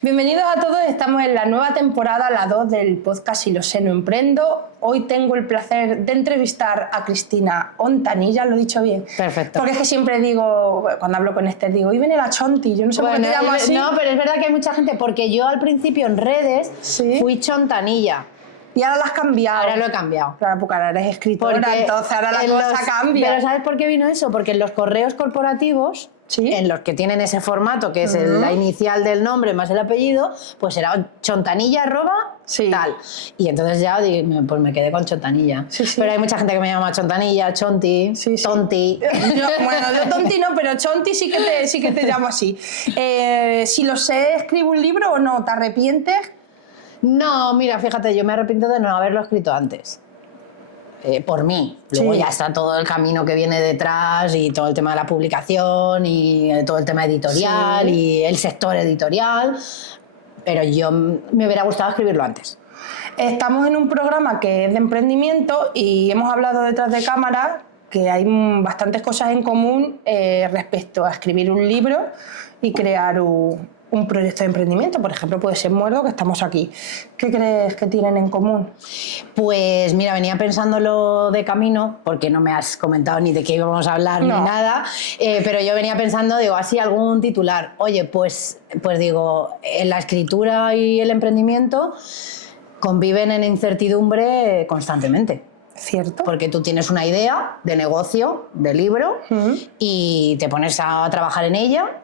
Bienvenidos a todos, estamos en la nueva temporada, la 2 del podcast Si lo sé, no emprendo. Hoy tengo el placer de entrevistar a Cristina Ontanilla, ¿lo he dicho bien? Perfecto. Porque es que siempre digo, cuando hablo con Esther, digo, y viene la Chonti, yo no sé por qué te llamo así. No, pero es verdad que hay mucha gente, porque yo al principio en redes fui Chontanilla. Y ahora la has cambiado. Ahora lo he cambiado. Claro, porque ahora eres escritora, Porque entonces ahora la cosa cambia. Pero ¿sabes por qué vino eso? Porque en los correos corporativos, en los que tienen ese formato, que es la inicial del nombre más el apellido, pues era chontanilla tal. Y entonces ya pues me quedé con Chontanilla. Pero hay mucha gente que me llama Chontanilla, Chonti, Tonti. Yo Tonti no, pero Chonti sí que te llamo así. Si lo sé, ¿escribo un libro o no? ¿Te arrepientes? No, mira, fíjate, yo me arrepiento de no haberlo escrito antes. Por mí. Luego ya está todo el camino que viene detrás y todo el tema de la publicación y todo el tema editorial y el sector editorial. Pero yo me hubiera gustado escribirlo antes. Estamos en un programa que es de emprendimiento y hemos hablado detrás de cámara que hay bastantes cosas en común respecto a escribir un libro y crear un proyecto de emprendimiento. Por ejemplo, puede ser Muerdo, que estamos aquí. ¿Qué crees que tienen en común? Pues mira, venía pensándolo de camino, porque no me has comentado ni de qué íbamos a hablar ni nada, pero yo venía pensando, digo, así algún titular. Oye, pues digo, la escritura y el emprendimiento conviven en incertidumbre constantemente. ¿Cierto? Porque tú tienes una idea de negocio, de libro, y te pones a trabajar en ella,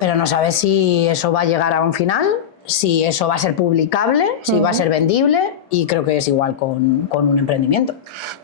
pero no sabes si eso va a llegar a un final, si eso va a ser publicable, si va a ser vendible, y creo que es igual con un emprendimiento.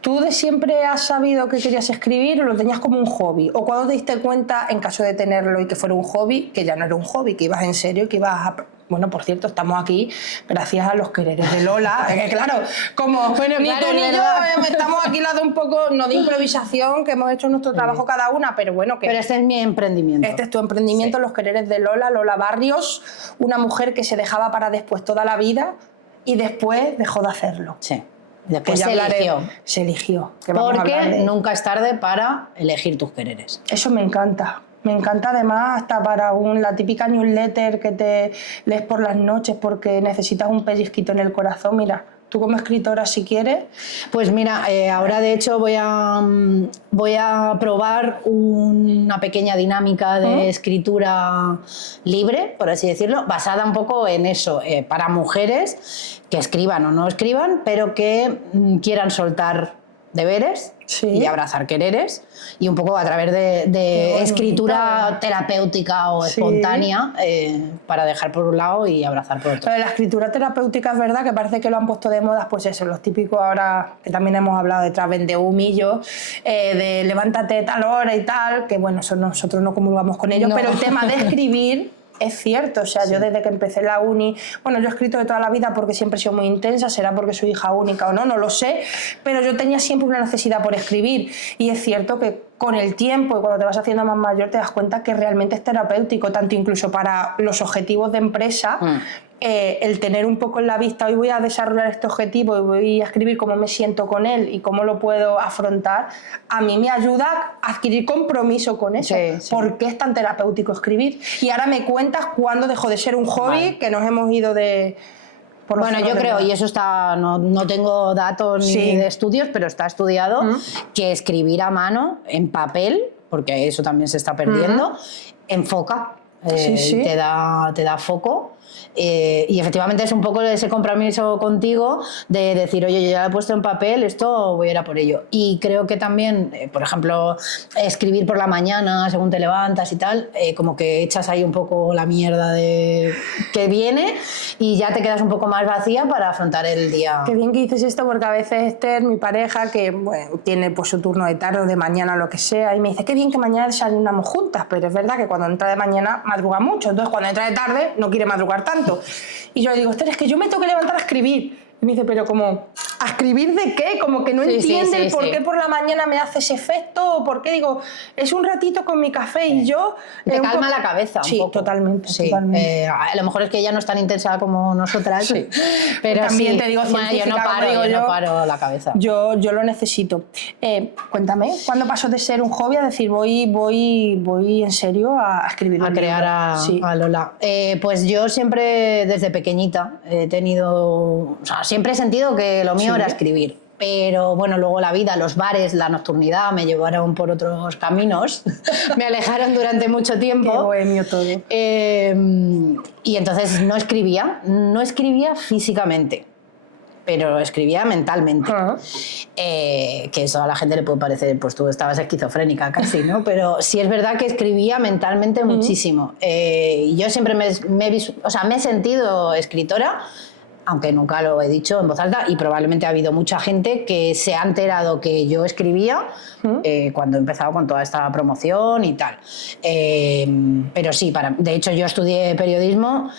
¿Tú de siempre has sabido que querías escribir o lo tenías como un hobby? ¿O cuando te diste cuenta, en caso de tenerlo y que fuera un hobby, que ya no era un hobby, que ibas en serio y que ibas a... Bueno, por cierto, estamos aquí gracias a los quereres de Lola, que claro, como ni tú ni yo estamos aquí lado un poco, no de improvisación, que hemos hecho nuestro trabajo cada una, pero bueno que... Pero este es mi emprendimiento. Este es tu emprendimiento, Los quereres de Lola, Lola Barrios, una mujer que se dejaba para después toda la vida y después dejó de hacerlo. Sí. Después se eligió. Porque nunca es tarde para elegir tus quereres. Eso me encanta. Me encanta además hasta para la típica newsletter que te lees por las noches porque necesitas un pellizquito en el corazón. Mira, tú como escritora si quieres... Pues mira, ahora de hecho voy a probar una pequeña dinámica de escritura libre, por así decirlo, basada un poco en eso, para mujeres que escriban o no escriban, pero que quieran soltar deberes y abrazar quereres, y un poco a través de escritura terapéutica o espontánea, para dejar por un lado y abrazar por otro. Pero la escritura terapéutica es verdad que parece que lo han puesto de moda, pues eso, los típicos ahora, que también hemos hablado detrás, vende humillo, de levántate tal hora y tal, que bueno, eso nosotros no comulgamos con ellos, pero el tema de escribir... Es cierto, o sea, yo desde que empecé la uni, bueno, yo he escrito de toda la vida porque siempre he sido muy intensa, será porque soy hija única o no, no lo sé, pero yo tenía siempre una necesidad por escribir y es cierto que con el tiempo y cuando te vas haciendo más mayor te das cuenta que realmente es terapéutico, tanto incluso para los objetivos de empresa, el tener un poco en la vista, hoy voy a desarrollar este objetivo y voy a escribir cómo me siento con él y cómo lo puedo afrontar, a mí me ayuda a adquirir compromiso con eso. ¿Por qué es tan terapéutico escribir? Y ahora me cuentas cuándo dejó de ser un hobby, que nos hemos ido de... Bueno, yo creo, y eso está, no tengo datos ni de estudios, pero está estudiado, que escribir a mano, en papel, porque eso también se está perdiendo, enfoca, te da foco. Y efectivamente es un poco ese compromiso contigo de decir, oye, yo ya lo he puesto en papel, esto voy a ir a por ello. Y creo que también, por ejemplo, escribir por la mañana según te levantas y tal, como que echas ahí un poco la mierda que viene y ya te quedas un poco más vacía para afrontar el día. Qué bien que dices esto, porque a veces Esther, mi pareja, que bueno, tiene pues su turno de tarde o de mañana, lo que sea, y me dice, qué bien que mañana desayunamos juntas, pero es verdad que cuando entra de mañana madruga mucho, entonces cuando entra de tarde no quiere madrugar tanto. Y yo le digo, Esther, es que yo me tengo que levantar a escribir. Y me dice, pero como ¿a escribir de qué? Como que no entiende el por qué por la mañana me hace ese efecto, o por qué digo, es un ratito con mi café y yo... Te calma la cabeza un poco. Totalmente. A lo mejor es que ella no es tan intensa como nosotras, pero también te digo, yo no paro la cabeza. Yo lo necesito. Cuéntame, ¿cuándo pasó de ser un hobby a decir voy en serio a escribir un libro? A crear a Lola. Pues yo siempre, desde pequeñita, he tenido... O sea, siempre he sentido que lo mío era escribir. Pero bueno, luego la vida, los bares, la nocturnidad me llevaron por otros caminos, me alejaron durante mucho tiempo. Qué bohemio todo. Y entonces no escribía físicamente, pero escribía mentalmente. Que eso a la gente le puede parecer, pues tú estabas esquizofrénica casi, ¿no? Pero sí es verdad que escribía mentalmente muchísimo. Yo siempre me he sentido escritora, aunque nunca lo he dicho en voz alta, y probablemente ha habido mucha gente que se ha enterado que yo escribía cuando he empezado con toda esta promoción y tal. Pero sí, de hecho yo estudié periodismo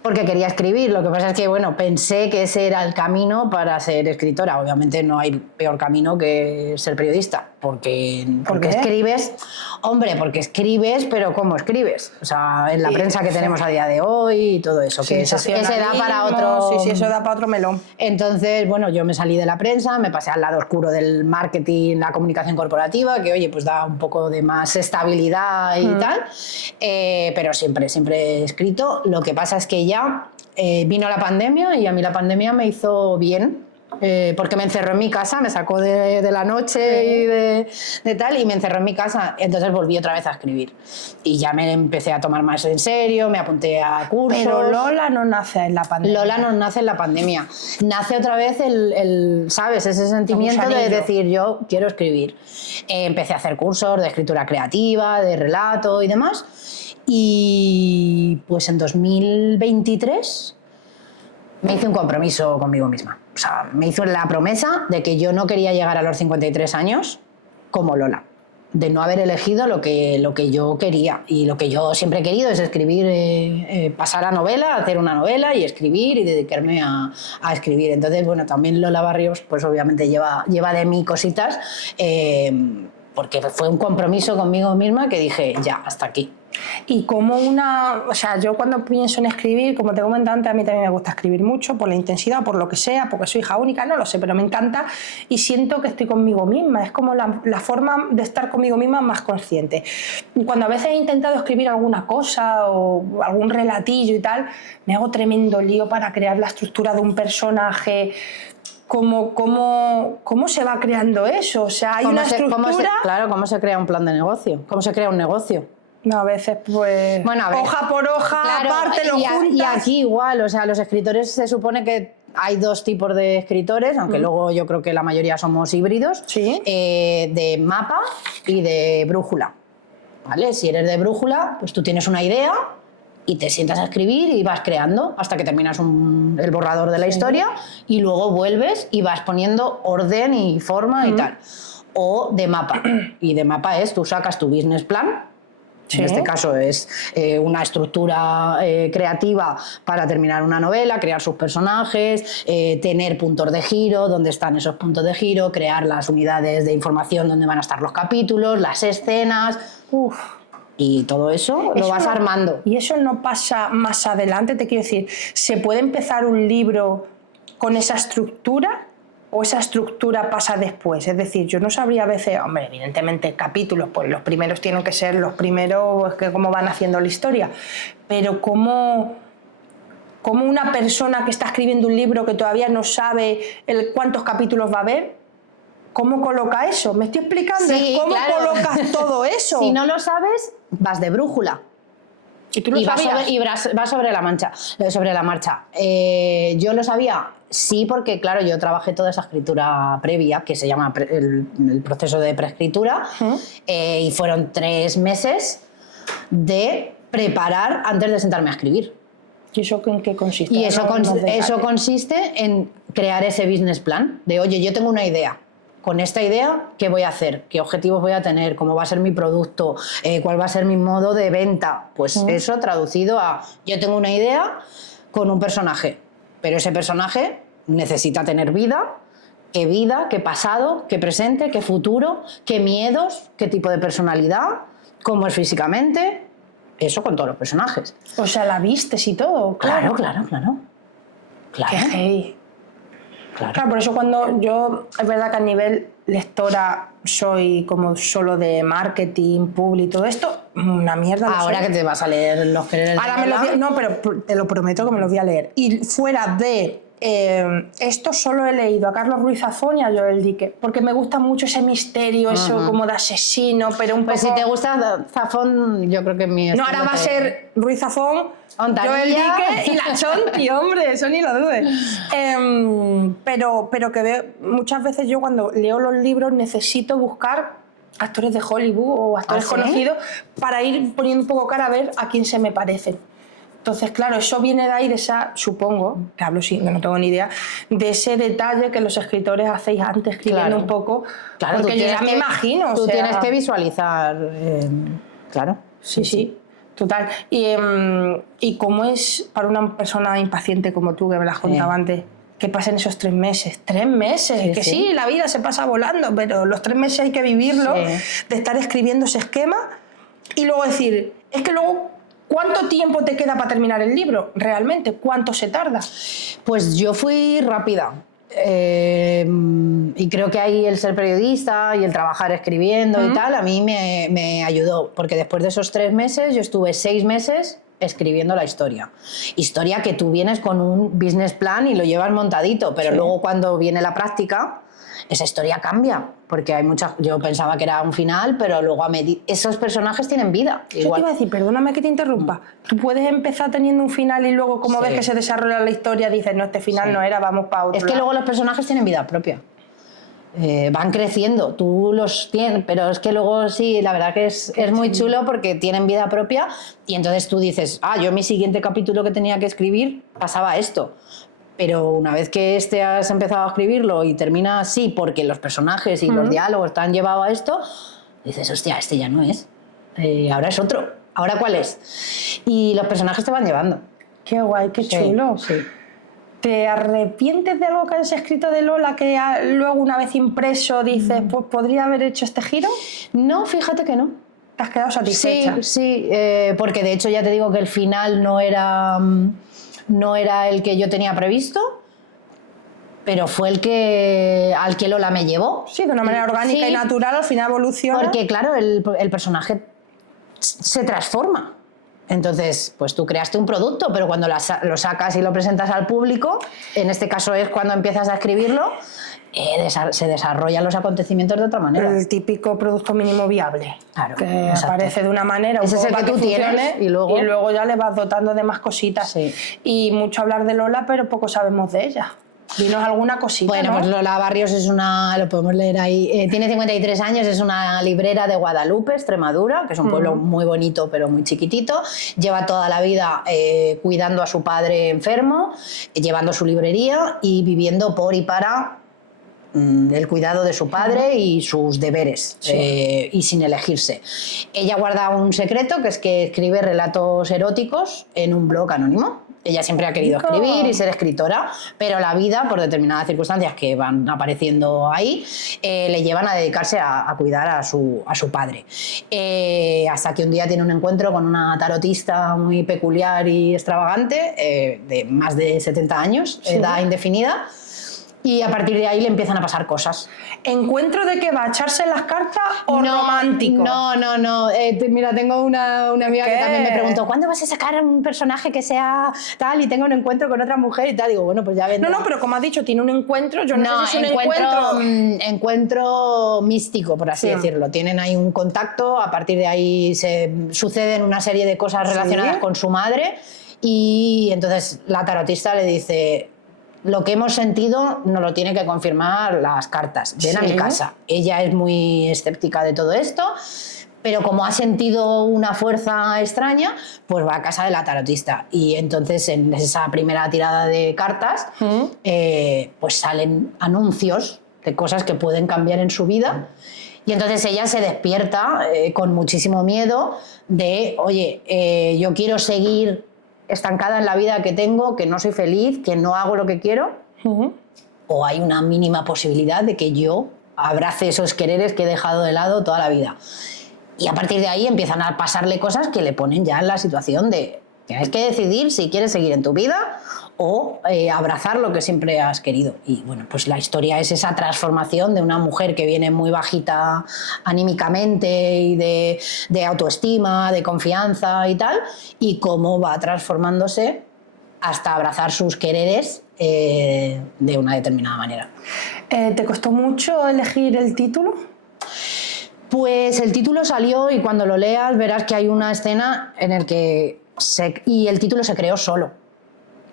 porque quería escribir. Lo que pasa es que, bueno, pensé que ese era el camino para ser escritora. Obviamente no hay peor camino que ser periodista, porque escribes... Hombre, porque escribes, pero ¿cómo escribes? O sea, en la prensa que tenemos a día de hoy y todo eso, que ese da para otro... Sí, eso da para otro melón. Entonces, bueno, yo me salí de la prensa, me pasé al lado oscuro del marketing, la comunicación corporativa, que, oye, pues da un poco de más estabilidad y tal, pero siempre he escrito. Lo que pasa es que ya vino la pandemia y a mí la pandemia me hizo bien, porque me encerró en mi casa, me sacó de la noche y de tal, y me encerró en mi casa. Entonces volví otra vez a escribir y ya me empecé a tomar más en serio, me apunté a cursos. Pero Lola no nace en la pandemia. Lola no nace en la pandemia, nace otra vez ¿sabes? Ese sentimiento de decir, yo quiero escribir. Empecé a hacer cursos de escritura creativa, de relato y demás, y pues en 2023 me hice un compromiso conmigo misma. O sea, me hizo la promesa de que yo no quería llegar a los 53 años como Lola, de no haber elegido lo que yo quería. Y lo que yo siempre he querido es escribir, pasar a novela, hacer una novela y escribir y dedicarme a escribir. Entonces, bueno, también Lola Barrios, pues obviamente lleva de mí cositas, porque fue un compromiso conmigo misma que dije, ya, hasta aquí. Y como o sea, yo cuando pienso en escribir, como te comenté antes, a mí también me gusta escribir mucho, por la intensidad, por lo que sea, porque soy hija única, no lo sé, pero me encanta y siento que estoy conmigo misma, es como la forma de estar conmigo misma más consciente. Cuando a veces he intentado escribir alguna cosa o algún relatillo y tal, me hago tremendo lío para crear la estructura de un personaje. ¿Cómo se va creando eso? O sea, hay una estructura... ¿Cómo se crea un plan de negocio? ¿Cómo se crea un negocio? No, a veces pues hoja por hoja, aparte lo juntas. Y aquí igual, o sea, los escritores se supone que hay dos tipos de escritores, aunque luego yo creo que la mayoría somos híbridos, de mapa y de brújula. ¿Vale? Si eres de brújula, pues tú tienes una idea y te sientas a escribir y vas creando hasta que terminas el borrador de la historia y luego vuelves y vas poniendo orden y forma y tal. O de mapa. Y de mapa tú sacas tu business plan. En este caso es una estructura creativa para terminar una novela, crear sus personajes, tener puntos de giro, dónde están esos puntos de giro, crear las unidades de información donde van a estar los capítulos, las escenas. Y todo eso lo vas armando. ¿Y eso no pasa más adelante? Te quiero decir, ¿se puede empezar un libro con esa estructura? ¿O esa estructura pasa después? Es decir, yo no sabría a veces, hombre, evidentemente capítulos, pues los primeros tienen que ser los primeros, que cómo van haciendo la historia, pero cómo una persona que está escribiendo un libro que todavía no sabe cuántos capítulos va a haber, ¿cómo coloca eso? ¿Me estoy explicando? Sí, ¿Cómo colocas todo eso? Si no lo sabes, vas de brújula. ¿Y tú lo sabías? Vas sobre la marcha. Yo lo sabía, sí, porque claro, yo trabajé toda esa escritura previa, que se llama el proceso de preescritura, y fueron 3 meses de preparar antes de sentarme a escribir. ¿Y eso en qué consiste? Y eso consiste en crear ese business plan, de oye, yo tengo una idea. Con esta idea, ¿qué voy a hacer? ¿Qué objetivos voy a tener? ¿Cómo va a ser mi producto? ¿Cuál va a ser mi modo de venta? Pues eso traducido a, yo tengo una idea con un personaje, pero ese personaje necesita tener vida, qué vida, qué pasado, qué presente, qué futuro, qué miedos, qué tipo de personalidad, cómo es físicamente, eso con todos los personajes. O sea, la vistes y todo. Claro. Qué heavy. Claro, por eso cuando yo, es verdad que a nivel lectora soy como solo de marketing, publi y todo esto, una mierda. Ahora que te vas a leer los quereres. Ahora me los voy, no, pero te lo prometo que me los voy a leer. Y fuera de esto solo he leído a Carlos Ruiz Zafón y a Joel Dique, porque me gusta mucho ese misterio, eso como de asesino, pero un pues poco... si te gusta Zafón, yo creo que mi... No, ahora va a ser Ruiz Zafón, Ontanilla. Joel Dique y la Chonti, hombre, eso ni lo dudes. Pero que veo, muchas veces yo cuando leo los libros necesito buscar actores de Hollywood o actores conocidos para ir poniendo un poco cara a ver a quién se me parecen. Entonces, claro, eso viene de ahí, de esa, supongo, que hablo sí, que no tengo ni idea, de ese detalle que los escritores hacéis antes escribiendo un poco, porque yo ya me imagino. Tú tienes que visualizar, claro. Sí, total. ¿Y cómo es para una persona impaciente como tú, que me lo has contado antes, que pasen esos 3 meses? 3 meses, sí, la vida se pasa volando, pero los 3 meses hay que vivirlo, de estar escribiendo ese esquema y luego decir, es que luego... ¿Cuánto tiempo te queda para terminar el libro? ¿Realmente? ¿Cuánto se tarda? Pues yo fui rápida. Y creo que ahí el ser periodista y el trabajar escribiendo y tal, a mí me ayudó. Porque después de esos 3 meses, yo estuve 6 meses escribiendo la historia. Historia que tú vienes con un business plan y lo llevas montadito, pero luego cuando viene la práctica... esa historia cambia, porque hay muchas... Yo pensaba que era un final, pero luego esos personajes tienen vida. Igual. Eso te iba a decir, perdóname que te interrumpa. Tú puedes empezar teniendo un final y luego, como ves que se desarrolla la historia, dices, no, este final no era, vamos para otro. Es que luego los personajes tienen vida propia. Van creciendo, tú los tienes, pero es que luego sí, la verdad que es muy chulo porque tienen vida propia y entonces tú dices, yo mi siguiente capítulo que tenía que escribir pasaba esto. Pero una vez que has empezado a escribirlo y termina así porque los personajes y los diálogos te han llevado a esto, dices, hostia, este ya no es, ahora es otro, ¿ahora cuál es? Y los personajes te van llevando. Qué guay, qué chulo. Sí. ¿Te arrepientes de algo que has escrito de Lola que luego una vez impreso dices, pues podría haber hecho este giro? No, fíjate que no. ¿Te has quedado satisfecha? Sí, porque de hecho ya te digo que el final no era el que yo tenía previsto, pero fue al que Lola me llevó. Sí, de una manera orgánica y natural, al final evoluciona. Porque claro, el personaje se transforma. Entonces, pues tú creaste un producto, pero cuando lo sacas y lo presentas al público, en este caso es cuando empiezas a escribirlo, se desarrollan los acontecimientos de otra manera. El típico producto mínimo viable, que aparece de una manera, ese es el que tú tienes y luego ya le vas dotando de más cositas. Sí. Y mucho hablar de Lola, pero poco sabemos de ella. Dinos alguna cosita. Bueno, ¿no? pues Lola Barrios lo podemos leer ahí. Tiene 53 años, es una librera de Guadalupe, Extremadura, que es un pueblo muy bonito pero muy chiquitito. Lleva toda la vida cuidando a su padre enfermo, llevando su librería y viviendo por y para el cuidado de su padre y sus deberes, y sin elegirse. Ella guarda un secreto, que es que escribe relatos eróticos en un blog anónimo. Ella siempre ha querido escribir y ser escritora, pero la vida, por determinadas circunstancias que van apareciendo ahí, le llevan a dedicarse a cuidar a su padre. Hasta que un día tiene un encuentro con una tarotista muy peculiar y extravagante, de más de 70 años, edad indefinida, y a partir de ahí le empiezan a pasar cosas. ¿Encuentro de qué va? ¿A echarse las cartas o romántico? No. Mira, tengo una amiga que también me preguntó, ¿cuándo vas a sacar un personaje que sea tal y tenga un encuentro con otra mujer y tal? Digo, bueno, pues ya vendrá. No, pero como has dicho, tiene un encuentro, yo no sé si es un encuentro místico, por así decirlo. Tienen ahí un contacto, a partir de ahí se suceden una serie de cosas relacionadas con su madre y entonces la tarotista le dice... Lo que hemos sentido nos lo tiene que confirmar las cartas. Ven a mi casa. Ella es muy escéptica de todo esto, pero como ha sentido una fuerza extraña, pues va a casa de la tarotista. Y entonces en esa primera tirada de cartas, pues salen anuncios de cosas que pueden cambiar en su vida. Y entonces ella se despierta con muchísimo miedo de, oye, yo quiero seguir estancada en la vida que tengo, que no soy feliz, que no hago lo que quiero, o hay una mínima posibilidad de que yo abrace esos quereres que he dejado de lado toda la vida. Y a partir de ahí empiezan a pasarle cosas que le ponen ya en la situación de tienes que decidir si quieres seguir en tu vida o abrazar lo que siempre has querido. Y bueno, pues la historia es esa transformación de una mujer que viene muy bajita anímicamente y de autoestima, de confianza y tal, y cómo va transformándose hasta abrazar sus quereres de una determinada manera. ¿Te costó mucho elegir el título? Pues el título salió y cuando lo leas verás que hay una escena en el que y el título se creó solo,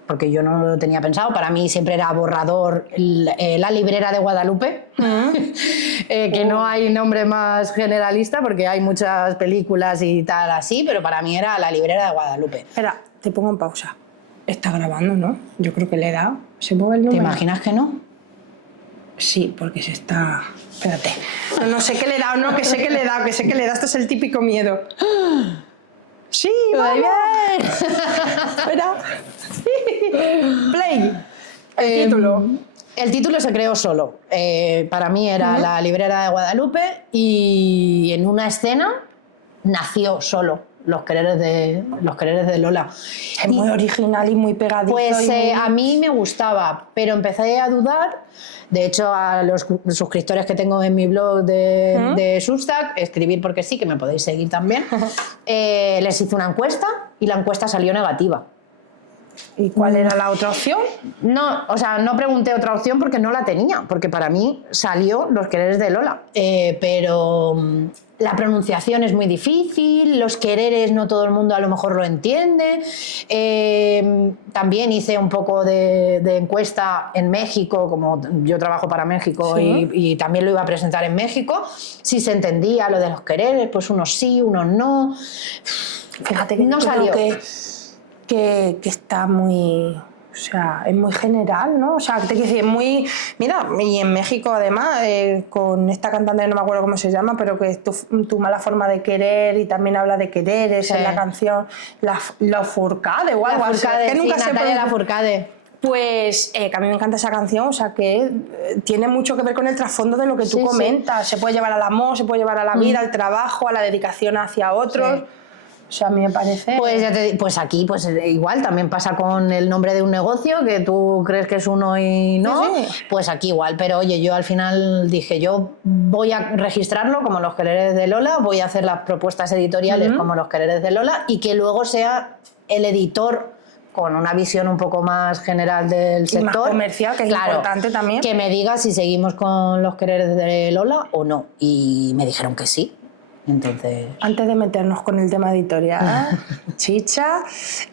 porque yo no lo tenía pensado. Para mí siempre era borrador La librera de Guadalupe, que no hay nombre más generalista porque hay muchas películas y tal así, pero para mí era La librera de Guadalupe. Espera, te pongo en pausa. Está grabando, ¿no? Yo creo que le he dado. ¿Se mueve el número? ¿Te imaginas que no? Sí, porque se está... Espérate. No sé qué le he dado, no, que sé que le he dado, Esto es el típico miedo. ¡Sí, vamos! Espera. Play. El título. El título se creó solo. Para mí era La librera de Guadalupe y en una escena nació solo Los quereres de Lola. Es muy original y muy pegadizo. Pues a mí me gustaba, pero empecé a dudar. De hecho, a los suscriptores que tengo en mi blog de Substack, Escribir porque sí, que me podéis seguir también, les hice una encuesta y la encuesta salió negativa. ¿Y cuál era la otra opción? No, o sea, no pregunté otra opción porque no la tenía, porque para mí salió Los quereres de Lola. Pero la pronunciación es muy difícil, los quereres no todo el mundo a lo mejor lo entiende. También hice un poco de encuesta en México, como yo trabajo para México, ¿sí? y también lo iba a presentar en México. Si se entendía lo de los quereres, pues unos sí, unos no. Fíjate que no salió. Que está muy... O sea, es muy general, ¿no? O sea, te quiero decir, muy... Mira, y en México además, con esta cantante, no me acuerdo cómo se llama, pero que es tu mala forma de querer y también habla de quereres en la canción La Furcade o algo así. Que nunca se puede... La Furcade. Pues que a mí me encanta esa canción, o sea que tiene mucho que ver con el trasfondo de lo que tú comentas. Se puede llevar al amor, se puede llevar a la vida, al trabajo, a la dedicación hacia otros... Sí. O sea, a mí me parece... Pues aquí pues igual, también pasa con el nombre de un negocio, que tú crees que es uno y no, sí. Pues aquí igual. Pero oye, yo al final dije, yo voy a registrarlo como Los quereres de Lola, voy a hacer las propuestas editoriales como Los quereres de Lola y que luego sea el editor con una visión un poco más general del sector. Más comercial, que es importante también. Que me diga si seguimos con Los quereres de Lola o no. Y me dijeron que sí. Entonces... Antes de meternos con el tema editorial, Chicha,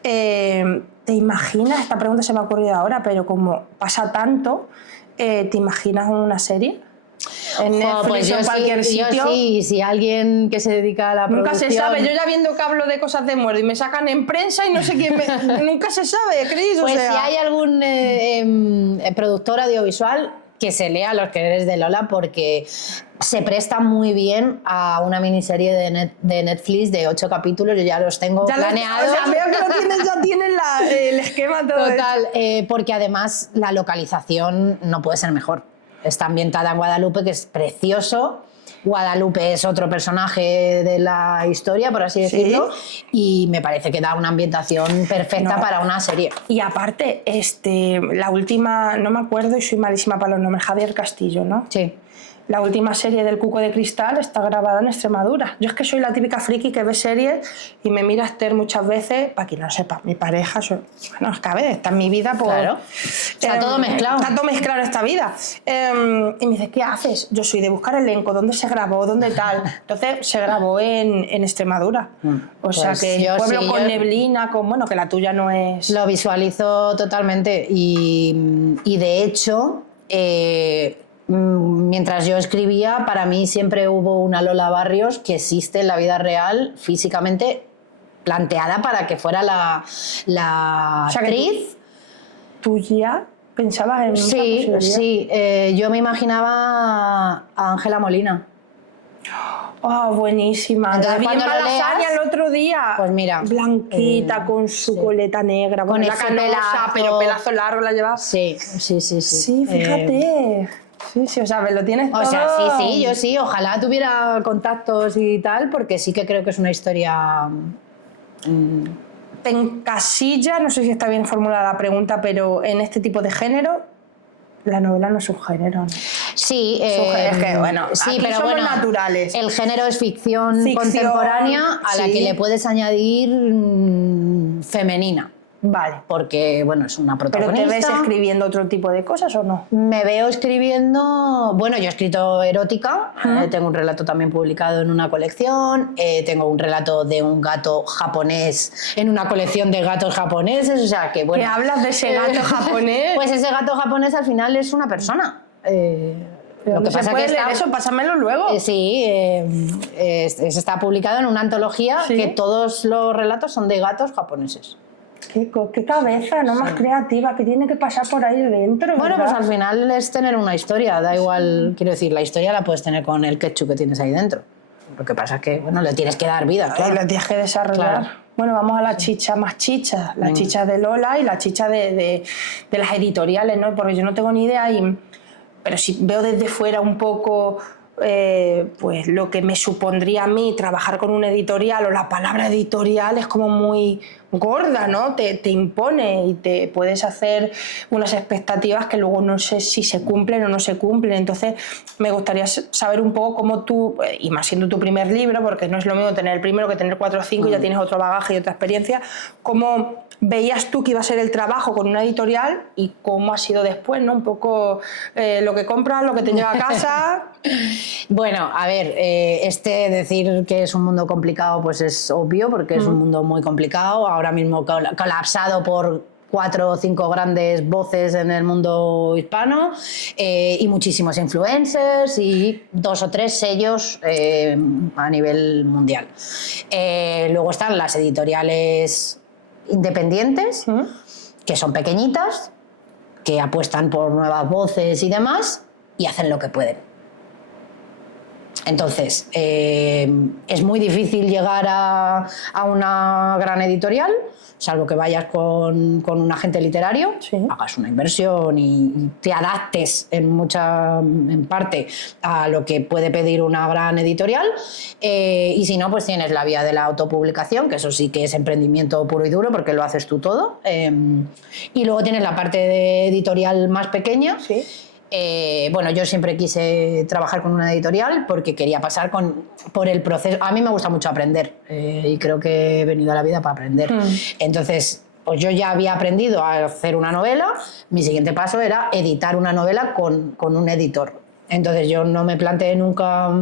¿te imaginas? Esta pregunta se me ha ocurrido ahora, pero como pasa tanto, ¿te imaginas una serie? En Netflix pues o en cualquier sitio. Yo sí, si alguien que se dedica a la producción... Nunca se sabe, yo ya viendo que hablo de cosas de muerte y me sacan en prensa y no sé quién me... Nunca se sabe, Cris, Pues si hay algún productor audiovisual que se lea Los quereres de Lola porque se presta muy bien a una miniserie de Netflix de 8 capítulos, yo ya los tengo planeados. O sea, veo que ya tienen el esquema todo. Total, porque además la localización no puede ser mejor. Está ambientada en Guadalupe, que es precioso. Guadalupe es otro personaje de la historia, por así decirlo, y me parece que da una ambientación perfecta para una serie. Y aparte, la última, no me acuerdo y soy malísima para los nombres, Javier Castillo, ¿no? Sí. La última serie del Cuco de Cristal está grabada en Extremadura. Yo es que soy la típica friki que ve series y me mira a Esther muchas veces, para quien no lo sepa, mi pareja, bueno, es que a ver, está en mi vida. Claro. Está todo mezclado. Está todo mezclado en esta vida. Y me dice, ¿qué haces? Yo soy de buscar elenco, ¿dónde se grabó? ¿Dónde tal? Entonces se grabó en Extremadura. O sea que pueblo con neblina, bueno, que la tuya no es... Lo visualizo totalmente y de hecho... mientras yo escribía, para mí siempre hubo una Lola Barrios que existe en la vida real, físicamente planteada para que fuera la o sea, actriz. ¿Tú ya pensabas en esa posibilidad? Sí, yo me imaginaba a Ángela Molina. Oh, buenísima. Entonces, La vi en cuando lo Malasaña leas, el otro día. pues mira, blanquita, con su coleta negra, con la ese canosa, pelazo. pero pelazo largo la lleva. Sí. Sí, fíjate. Sí, o sea, me lo tienes todo. O sea, sí, yo sí, ojalá tuviera contactos y tal, porque sí que creo que es una historia... Te encasilla, no sé si está bien formulada la pregunta, pero en este tipo de género, la novela no es un género, ¿no? Sí, Es que, bueno, sí, aquí pero somos bueno, naturales. el género es ficción contemporánea a la sí. que le puedes añadir femenina. Vale. Porque, bueno, es una protagonista. ¿Pero te ves escribiendo otro tipo de cosas o no? Me veo escribiendo... Bueno, yo he escrito erótica, tengo un relato también publicado en una colección, tengo un relato de un gato japonés en una colección de gatos japoneses, o sea que, bueno... ¿Qué hablas de ese gato japonés? Pues ese gato japonés al final es una persona. Lo que pasa es que eso, pásamelo luego. Sí, está publicado en una antología que todos los relatos son de gatos japoneses. Qué cabeza, ¿no? Más creativa, que tiene que pasar por ahí dentro. Bueno, ¿verdad? pues al final es tener una historia, da igual, quiero decir, la historia la puedes tener con el ketchup que tienes ahí dentro. Lo que pasa es que, bueno, le tienes que dar vida, claro. Le tienes que desarrollar. Claro. Bueno, vamos a la chicha más chicha, la chicha de Lola y la chicha de las editoriales, ¿no? Porque yo no tengo ni idea, pero si veo desde fuera un poco... pues lo que me supondría a mí trabajar con un editorial o la palabra editorial es como muy gorda, ¿no? Te impone y te puedes hacer unas expectativas que luego no sé si se cumplen o no se cumplen. Entonces me gustaría saber un poco cómo tú, y más siendo tu primer libro, porque no es lo mismo tener el primero que tener 4 o 5 y ya tienes otro bagaje y otra experiencia, cómo veías tú que iba a ser el trabajo con una editorial y cómo ha sido después, ¿no? Un poco lo que compras, lo que te lleva a casa. Bueno, a ver, decir que es un mundo complicado pues es obvio, porque es un mundo muy complicado, ahora mismo colapsado por 4 o 5 grandes voces en el mundo hispano y muchísimos influencers y 2 o 3 sellos a nivel mundial. Luego están las editoriales independientes, que son pequeñitas, que apuestan por nuevas voces y demás y hacen lo que pueden. Entonces, es muy difícil llegar a una gran editorial, salvo que vayas con un agente literario, hagas una inversión y te adaptes en parte a lo que puede pedir una gran editorial. Y si no, pues tienes la vía de la autopublicación, que eso sí que es emprendimiento puro y duro, porque lo haces tú todo. Y luego tienes la parte de editorial más pequeña. Sí. Bueno, yo siempre quise trabajar con una editorial porque quería pasar por el proceso. A mí me gusta mucho aprender y creo que he venido a la vida para aprender. Entonces, pues yo ya había aprendido a hacer una novela, mi siguiente paso era editar una novela con un editor. Entonces yo no me planteé nunca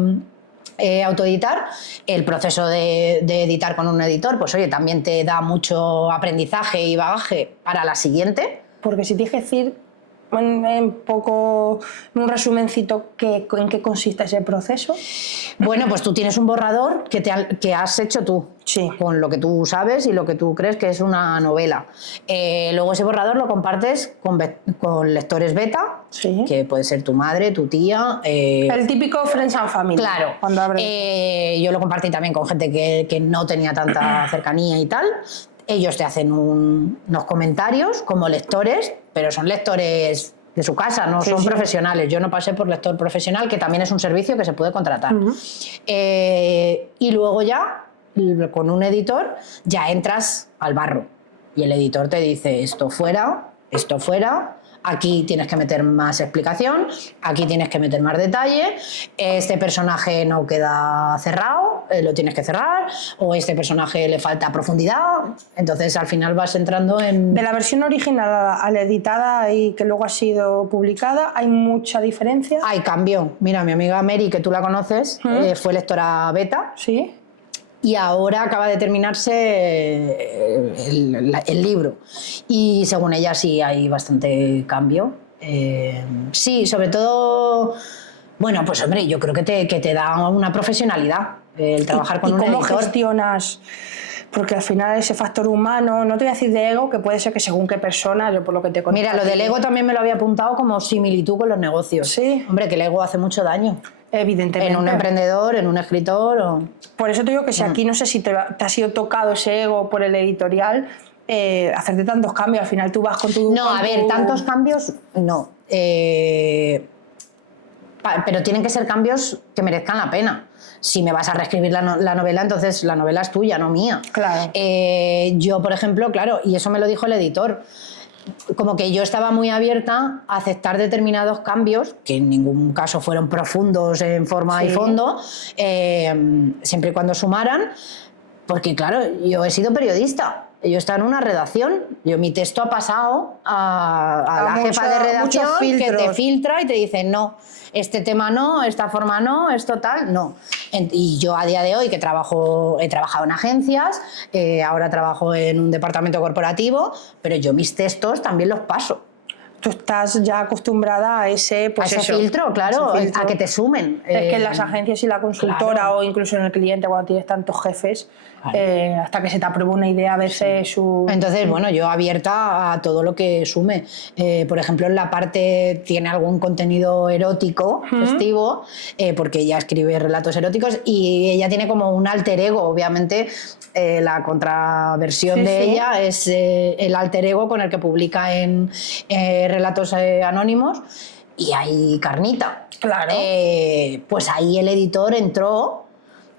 autoeditar. El proceso de editar con un editor, pues oye, también te da mucho aprendizaje y bagaje para la siguiente. Porque si tienes que decir... en un resumencito, ¿en qué consiste ese proceso? Bueno, pues tú tienes un borrador que has hecho tú, con lo que tú sabes y lo que tú crees que es una novela. Luego ese borrador lo compartes con lectores beta, que puede ser tu madre, tu tía... el típico Friends and Family. Claro. Yo lo compartí también con gente que no tenía tanta cercanía y tal. Ellos te hacen unos comentarios como lectores, pero son lectores de su casa, no son profesionales. Yo no pasé por lector profesional, que también es un servicio que se puede contratar. Y luego ya, con un editor, ya entras al barro. Y el editor te dice esto fuera, aquí tienes que meter más explicación, aquí tienes que meter más detalle, este personaje no queda cerrado, lo tienes que cerrar, o este personaje le falta profundidad. Entonces al final vas entrando en... De la versión original a la editada y que luego ha sido publicada, ¿hay mucha diferencia? Hay cambio. Mira, mi amiga Mary, que tú la conoces, fue lectora beta. Sí. Y ahora acaba de terminarse el libro. Y según ella sí hay bastante cambio. Sí, sobre todo... Bueno, pues hombre, yo creo que te da una profesionalidad el trabajar con un editor. ¿Y cómo gestionas? Porque al final ese factor humano, no te voy a decir de ego, que puede ser que según qué persona, yo por lo que te conozco. Mira, lo del ego también me lo había apuntado como similitud con los negocios. Sí. Hombre, que el ego hace mucho daño. Evidentemente. En un emprendedor, en un escritor. Por eso te digo que si aquí no sé si te ha sido tocado ese ego por el editorial, hacerte tantos cambios, al final tú vas con tu... No, a ver, tantos cambios no. Pero tienen que ser cambios que merezcan la pena. Si me vas a reescribir la novela, entonces la novela es tuya, no mía. Claro. Yo, por ejemplo, claro, y eso me lo dijo el editor, como que yo estaba muy abierta a aceptar determinados cambios, que en ningún caso fueron profundos en forma y fondo, siempre y cuando sumaran, porque claro, yo he sido periodista. Yo he estado en una redacción, mi texto ha pasado a la jefa de redacción que te filtra y te dice no, este tema no, esta forma no, esto tal, no. Y yo a día de hoy que he trabajado en agencias, ahora trabajo en un departamento corporativo, pero yo mis textos también los paso. Tú estás ya acostumbrada a ese, pues a ese filtro, claro, a que te sumen. Es que en las agencias y la consultora o incluso en el cliente, cuando tienes tantos jefes, hasta que se te aprueba una idea, a veces su... Entonces, bueno, yo abierta a todo lo que sume. Por ejemplo, en la parte tiene algún contenido erótico, festivo, porque ella escribe relatos eróticos y ella tiene como un alter ego, obviamente. La contraversión de ella es el alter ego con el que publica en relatos anónimos y hay carnita. Claro. Pues ahí el editor entró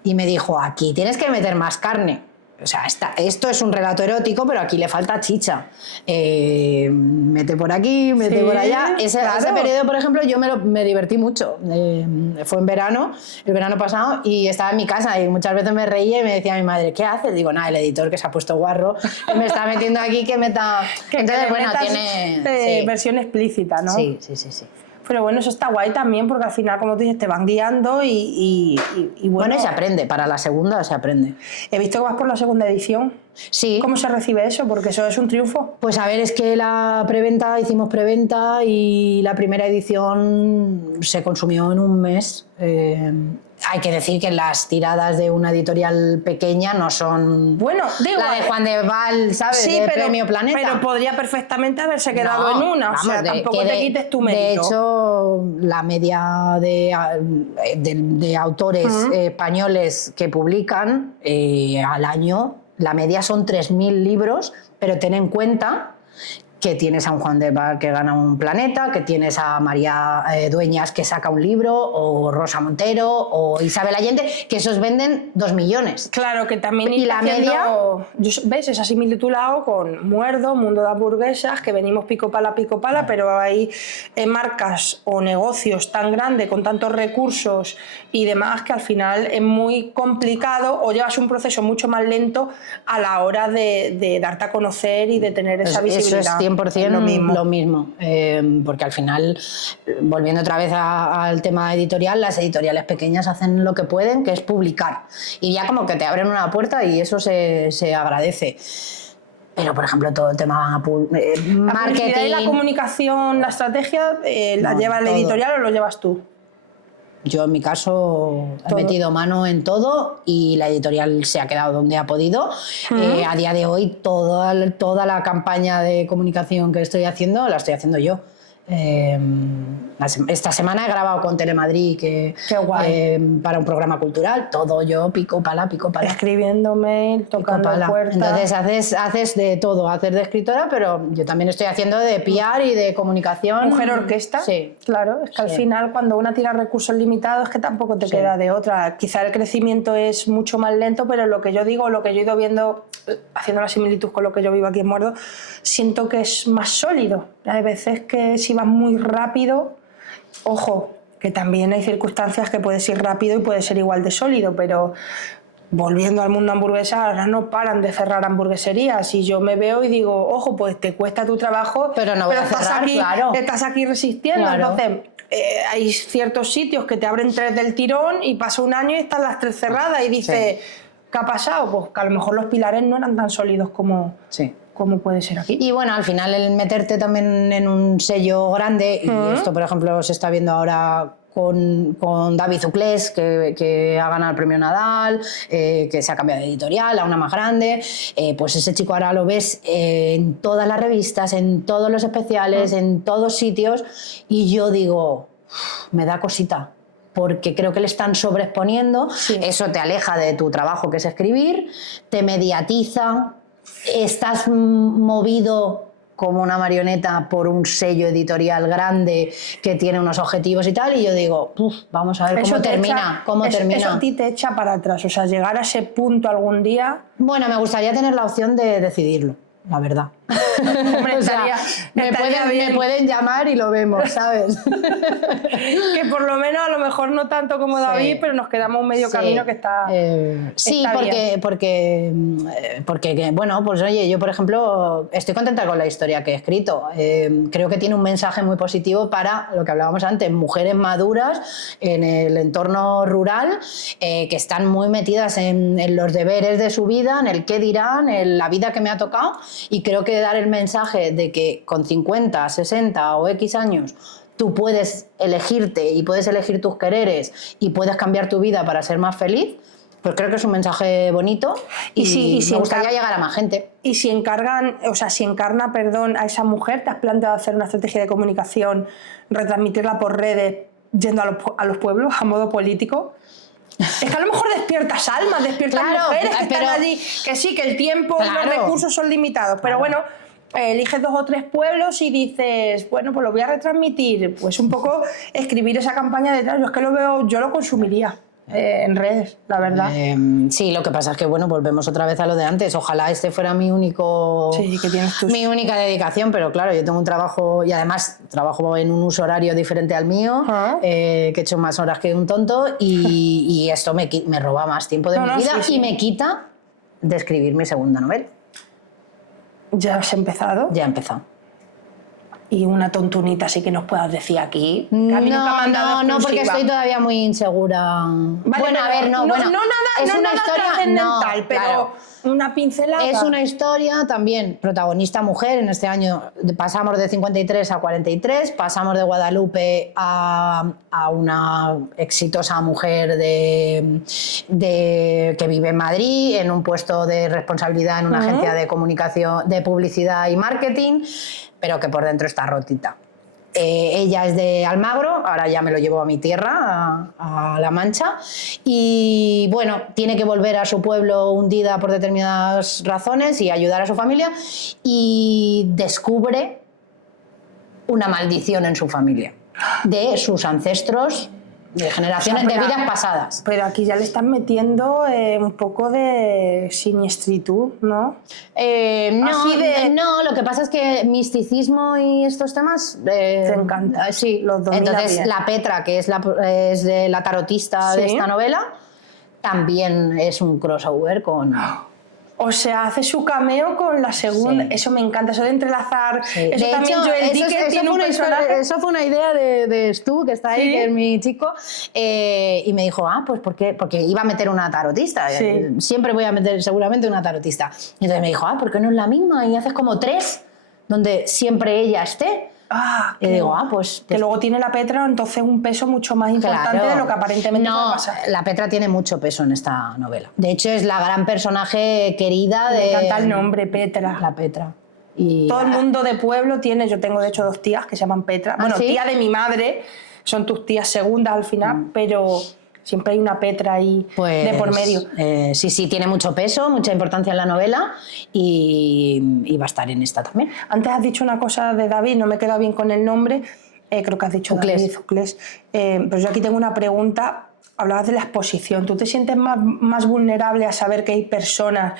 y me dijo, aquí tienes que meter más carne. O sea, esto es un relato erótico, pero aquí le falta chicha. Mete por aquí, mete por allá. Ese periodo, por ejemplo, yo me divertí mucho. Fue en verano, el verano pasado, y estaba en mi casa y muchas veces me reía y me decía mi madre, ¿qué haces? Digo, nada, el editor que se ha puesto guarro me está metiendo aquí que meta... Entonces, bueno, tiene versión explícita, ¿no? Sí. Pero bueno, eso está guay también porque al final, como tú dices, te van guiando y bueno, y se aprende, para la segunda se aprende. He visto que vas por la segunda edición. Sí. ¿Cómo se recibe eso? Porque eso es un triunfo. Pues a ver, es que hicimos preventa y la primera edición se consumió en un mes. Hay que decir que las tiradas de una editorial pequeña no son la de Juan de Val, ¿sabes? Sí, de Premio Planeta. Pero podría perfectamente haberse quedado en una. Vamos, o sea, tampoco te quites tu mérito. De hecho, la media de autores españoles que publican al año, la media son 3.000 libros, pero ten en cuenta que tienes a un Juan de Val que gana un Planeta, que tienes a María Dueñas que saca un libro, o Rosa Montero, o Isabel Allende, que esos venden 2 millones. Claro, que también... Y la media... ¿Ves? Esa similitud la hago con Muerdo, Mundo de Hamburguesas, que venimos pico pala, pero hay marcas o negocios tan grandes, con tantos recursos y demás, que al final es muy complicado o llevas un proceso mucho más lento a la hora de darte a conocer y de tener esa visibilidad. Eso es 100% lo mismo. Porque al final, volviendo otra vez al tema editorial, las editoriales pequeñas hacen lo que pueden, que es publicar. Y ya como que te abren una puerta y eso se agradece. Pero, por ejemplo, todo el tema marketing... ¿Y la comunicación, la estrategia, la lleva el editorial o lo llevas tú? Yo, en mi caso, he metido mano en todo y la editorial se ha quedado donde ha podido. A día de hoy, toda la campaña de comunicación que estoy haciendo, la estoy haciendo yo. Esta semana he grabado con Telemadrid para un programa cultural, todo yo, pico pala. Escribiendo mail, tocando puertas. Entonces haces de todo, haces de escritora, pero yo también estoy haciendo de PR y de comunicación. Mujer orquesta, sí. Claro, es que al final cuando una tira recursos limitados es que tampoco te queda de otra. Quizá el crecimiento es mucho más lento, pero lo que yo digo, lo que yo he ido viendo, haciendo la similitud con lo que yo vivo aquí en Muerdo, siento que es más sólido. Hay veces que si vas muy rápido, ojo, que también hay circunstancias que puedes ir rápido y puede ser igual de sólido, pero volviendo al mundo hamburguesa, ahora no paran de cerrar hamburgueserías y yo me veo y digo, ojo, pues te cuesta tu trabajo, pero no voy a cerrar, estás aquí resistiendo. Claro. Entonces, hay ciertos sitios que te abren 3 del tirón y pasa un año y están las 3 cerradas y dices, ¿qué ha pasado? Pues que a lo mejor los pilares no eran tan sólidos como... ¿Cómo puede ser aquí? Y bueno, al final el meterte también en un sello grande, y esto por ejemplo se está viendo ahora con David Zuclés, que ha ganado el premio Nadal, que se ha cambiado de editorial a una más grande, pues ese chico ahora lo ves en todas las revistas, en todos los especiales, en todos sitios, y yo digo, me da cosita. porque creo que le están sobreexponiendo, eso te aleja de tu trabajo que es escribir, te mediatiza, estás movido como una marioneta por un sello editorial grande que tiene unos objetivos y tal, y yo digo, vamos a ver cómo termina. Eso a ti te echa para atrás, o sea, llegar a ese punto algún día... Bueno, me gustaría tener la opción de decidirlo, la verdad. Hombre, o sea, me pueden llamar y lo vemos, ¿sabes? Que por lo menos, a lo mejor no tanto como David, pero nos quedamos medio camino que está... sí, está porque, bueno, pues oye, yo por ejemplo estoy contenta con la historia que he escrito. Creo que tiene un mensaje muy positivo para lo que hablábamos antes, mujeres maduras en el entorno rural, que están muy metidas en los deberes de su vida, en el qué dirán, en la vida que me ha tocado, y creo que dar el mensaje de que con 50, 60 o X años tú puedes elegirte y puedes elegir tus quereres y puedes cambiar tu vida para ser más feliz, pues creo que es un mensaje bonito y me gustaría llegar a más gente. Y si encarna a esa mujer, ¿te has planteado hacer una estrategia de comunicación, retransmitirla por redes, yendo a los pueblos a modo político? Es que a lo mejor despiertas almas, despiertas mujeres que están allí, que sí, que el tiempo y los recursos son limitados, pero bueno, eliges 2 o 3 pueblos y dices, bueno, pues lo voy a retransmitir, pues un poco escribir esa campaña detrás. Yo es que lo veo, yo lo consumiría en redes, la verdad. Sí, lo que pasa es que, bueno, volvemos otra vez a lo de antes. Ojalá este fuera mi única dedicación, pero claro, yo tengo un trabajo y además trabajo en un uso horario diferente al mío, que he hecho más horas que un tonto y esto me roba más tiempo de mi vida y me quita de escribir mi segunda novela. ¿Ya has empezado? Ya he empezado. Y una tontunita así que nos puedas decir aquí. No, porque estoy todavía muy insegura. Vale, bueno, a ver, no nada trascendental, pero claro, una pincelada. Es una historia también, protagonista mujer. En este año pasamos de 53 a 43, pasamos de Guadalupe a una exitosa mujer que vive en Madrid, en un puesto de responsabilidad en una agencia de comunicación, de publicidad y marketing, pero que por dentro está rotita. Ella es de Almagro, ahora ya me lo llevo a mi tierra, a La Mancha, y bueno, tiene que volver a su pueblo hundida por determinadas razones y ayudar a su familia, y descubre una maldición en su familia, de sus ancestros, de generaciones, de vidas pasadas. Pero aquí ya le están metiendo un poco de siniestritud, ¿no? No, lo que pasa es que misticismo y estos temas... te encanta. Sí, los domina entonces bien. la Petra, que es de la tarotista de esta novela, también es un crossover con... O sea, hace su cameo con la segunda. Sí. Eso me encanta, eso de entrelazar. Sí. Eso de también hecho, Joel Dicker tiene un personaje. Eso fue una idea de Stu, que está ahí, ¿sí? Que es mi chico, y me dijo, pues ¿por qué? Porque iba a meter una tarotista. Sí. Siempre voy a meter seguramente una tarotista. Y entonces me dijo, ¿por qué no es la misma? Y haces como 3, donde siempre ella esté. Y digo, pues... Que luego tiene la Petra, entonces un peso mucho más importante de lo que aparentemente puede pasar. La Petra tiene mucho peso en esta novela. De hecho, es la gran personaje querida de... Me encanta el nombre, Petra. La Petra. Todo el mundo de pueblo tiene... Yo tengo, de hecho, 2 tías que se llaman Petra. Bueno, ¿sí? Tía de mi madre, son tus tías segundas al final, pero... Siempre hay una Petra ahí de por medio. Sí, tiene mucho peso, mucha importancia en la novela y va a estar en esta también. Antes has dicho una cosa de David, no me he quedado bien con el nombre, creo que has dicho David Uclés. Pero yo aquí tengo una pregunta, hablabas de la exposición. ¿Tú te sientes más vulnerable a saber que hay personas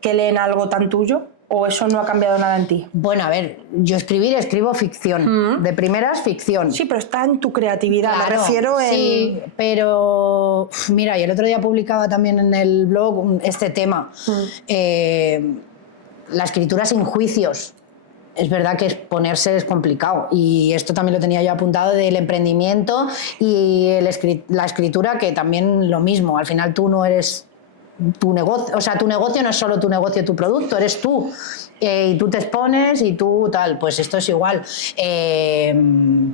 que leen algo tan tuyo? ¿O eso no ha cambiado nada en ti? Bueno, a ver, yo escribo ficción, de primeras ficción. Sí, pero está en tu creatividad, claro, me refiero en... Sí, pero mira, y el otro día publicaba también en el blog este tema. La escritura sin juicios. Es verdad que exponerse es complicado y esto también lo tenía yo apuntado del emprendimiento y la escritura, que también lo mismo, al final tú no eres... tu negocio, o sea, tu negocio no es solo tu negocio, tu producto, eres tú, y tú te expones y tú tal, pues esto es igual,